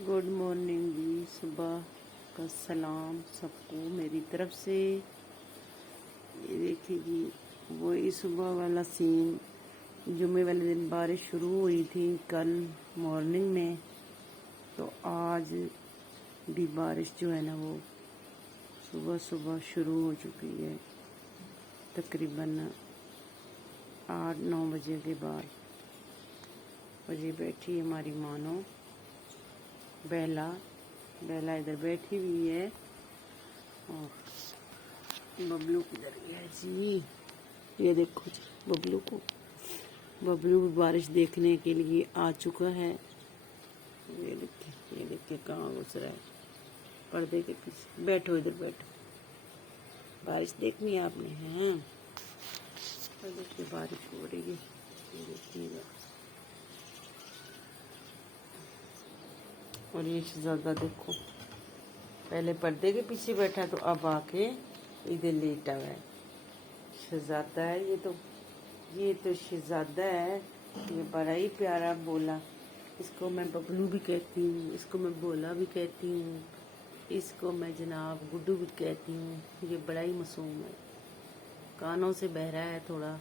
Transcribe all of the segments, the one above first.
Good morning जी। सुबह का सलाम सबको मेरी तरफ से। ये देखिए जी, वही सुबह वाला सीन। जुम्मे वाले दिन बारिश शुरू हुई थी कल मॉर्निंग में, तो आज भी बारिश जो है ना वो सुबह सुबह शुरू हो चुकी है, तकरीबन 8-9 बजे के बाद। और ये बैठी हमारी मानो बेला बेला इधर बैठी हुई है, और बबलू किधर गया जी? ये देखो जी, बबलू भी बारिश देखने के लिए आ चुका है। ये देखिए कहाँ घुस रहा है, पर्दे के पीछे। बैठो इधर बैठो, बारिश देखनी है आपने? हैं, देखिए बारिश हो रही है, ये देखिएगा। और ये शहजादा देखो, पहले पर्दे के पीछे बैठा तो अब आके इधर लेटा हुआ है। शहजादा है ये तो शहजादा है। ये बड़ा ही प्यारा बोला। इसको मैं बबलू भी कहती हूँ, इसको मैं बोला भी कहती हूँ, इसको मैं जनाब गुड्डू भी कहती हूँ। ये बड़ा ही मासूम है, कानों से बहरा है थोड़ा,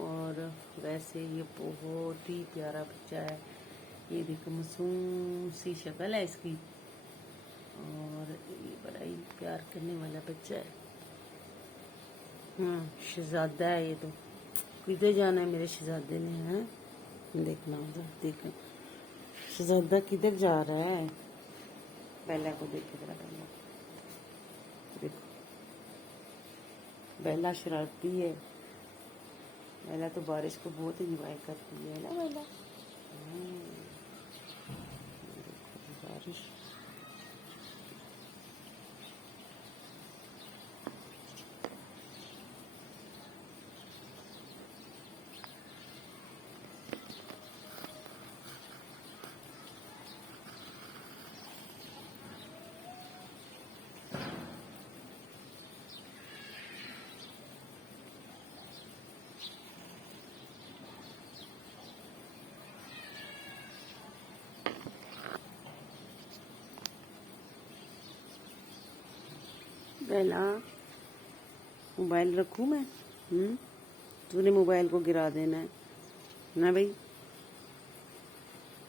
और वैसे ये बहुत ही प्यारा बच्चा है। ये देखो मासूम सी शक्ल है इसकी, और ये बड़ा ही प्यार करने वाला बच्चा है। हाँ, शहजादा है ये तो। किधर जाना है मेरे शहजादे ने? हैं, देखना उधर, देखना शहजादा किधर जा रहा है। बेला को देखे जरा, बेला देखो, बेला शरारती है। बेला तो बारिश को बहुत इंजॉय करती है ना बेला। बारिश बेला, मोबाइल रखूं मैं? तूने मोबाइल को गिरा देना है ना भाई।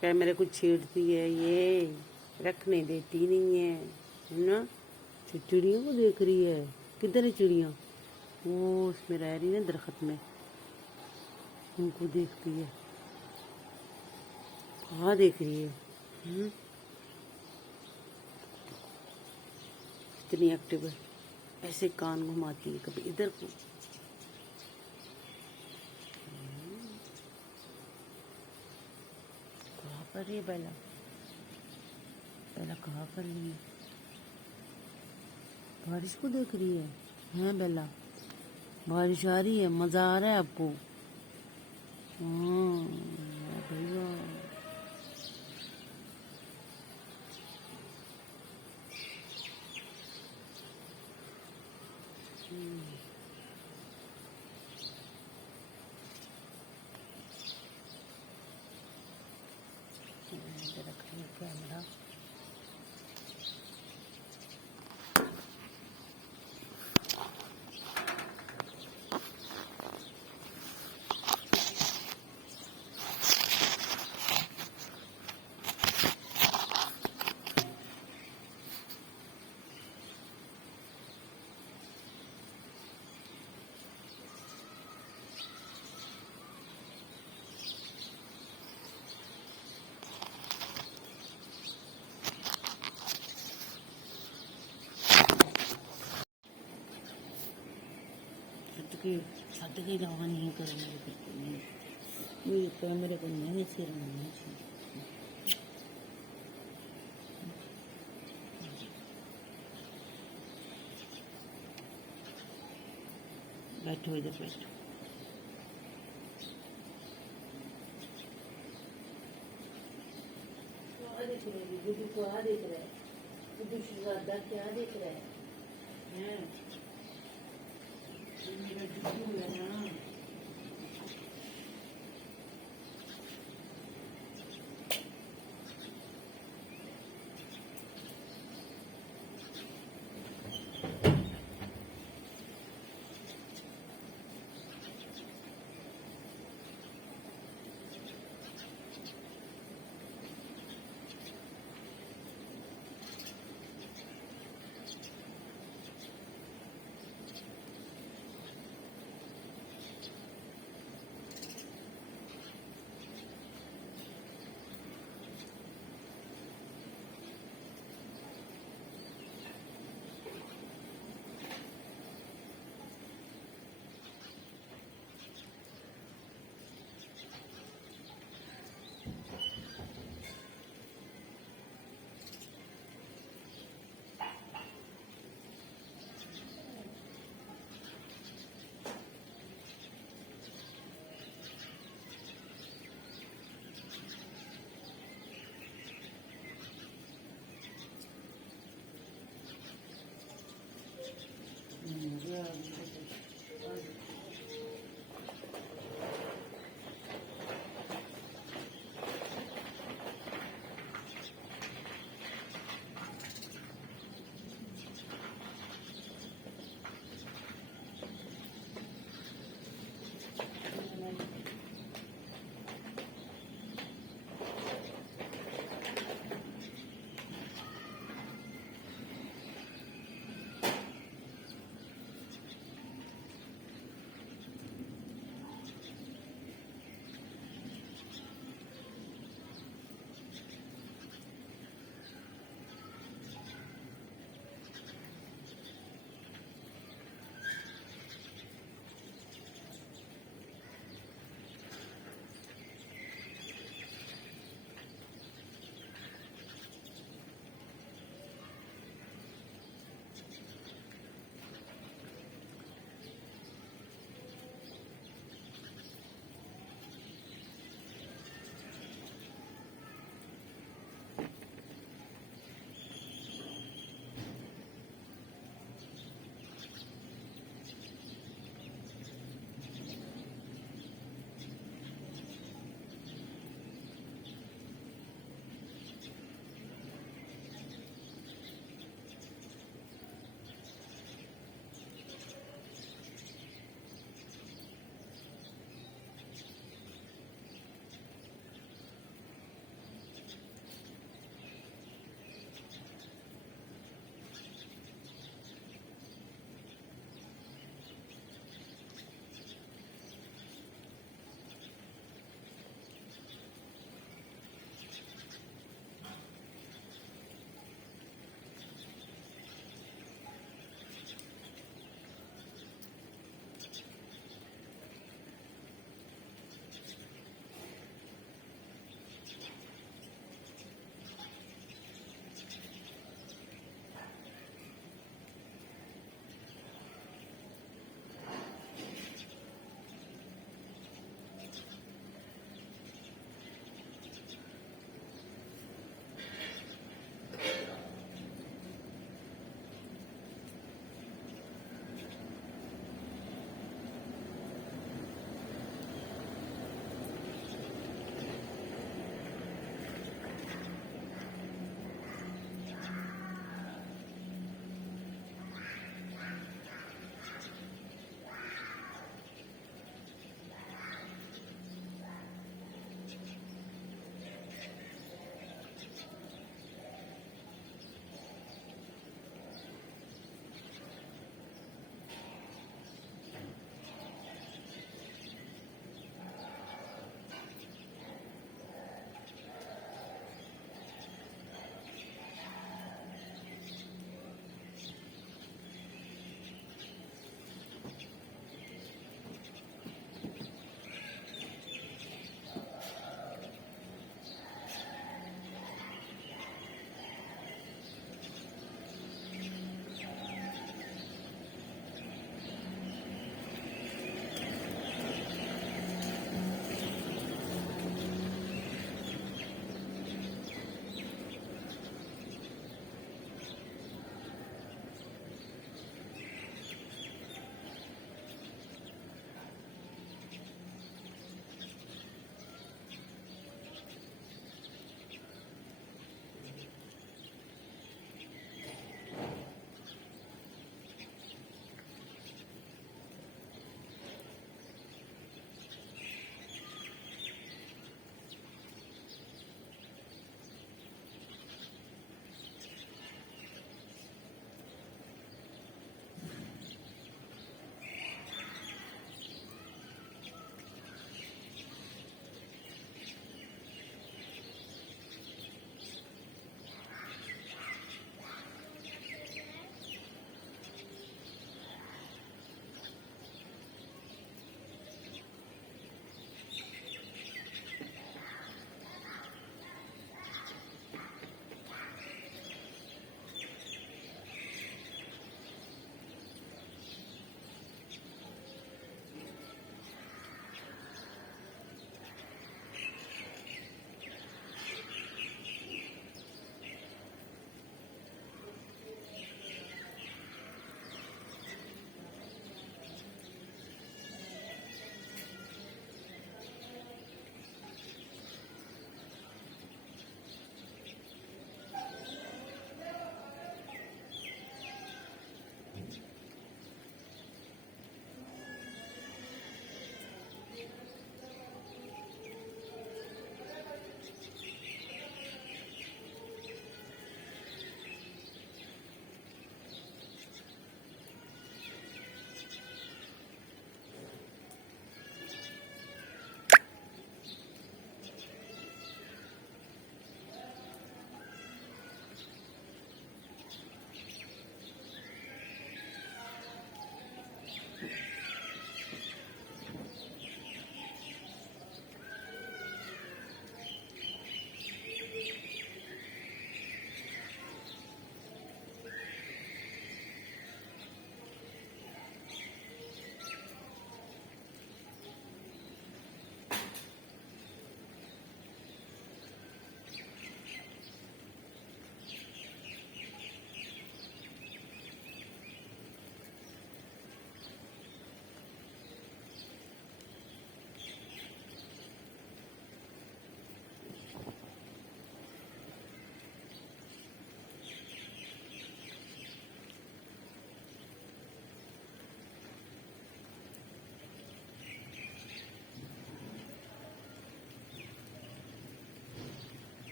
कैमरे को छेड़ती है, ये रखने देती नहीं है ना। चिड़ियों को देख रही है। किधर है चिड़िया? वो उसमें रह रही है दरख्त में, उनको देखती है। कहाँ देख रही है? इतनी एक्टिव है, ऐसे कान घुमाती है, कभी इधर को। कहाँ पर है बेला? बेला कहाँ पर है? बारिश को देख रही है। हैं बेला, बारिश आ रही है, मजा आ रहा है आपको? हाँ भैया, रखिए कैमरा। छत की दवा नहीं करनी, ये कैमरे को नहीं से रहना चाहिए। बैठो इधर बैठो। क्या देख रहे हैं गुड्डू? क्या देख रहा है गुड्डू? शहजादा क्या देख रहा है? मेरा गुड्डू है ना।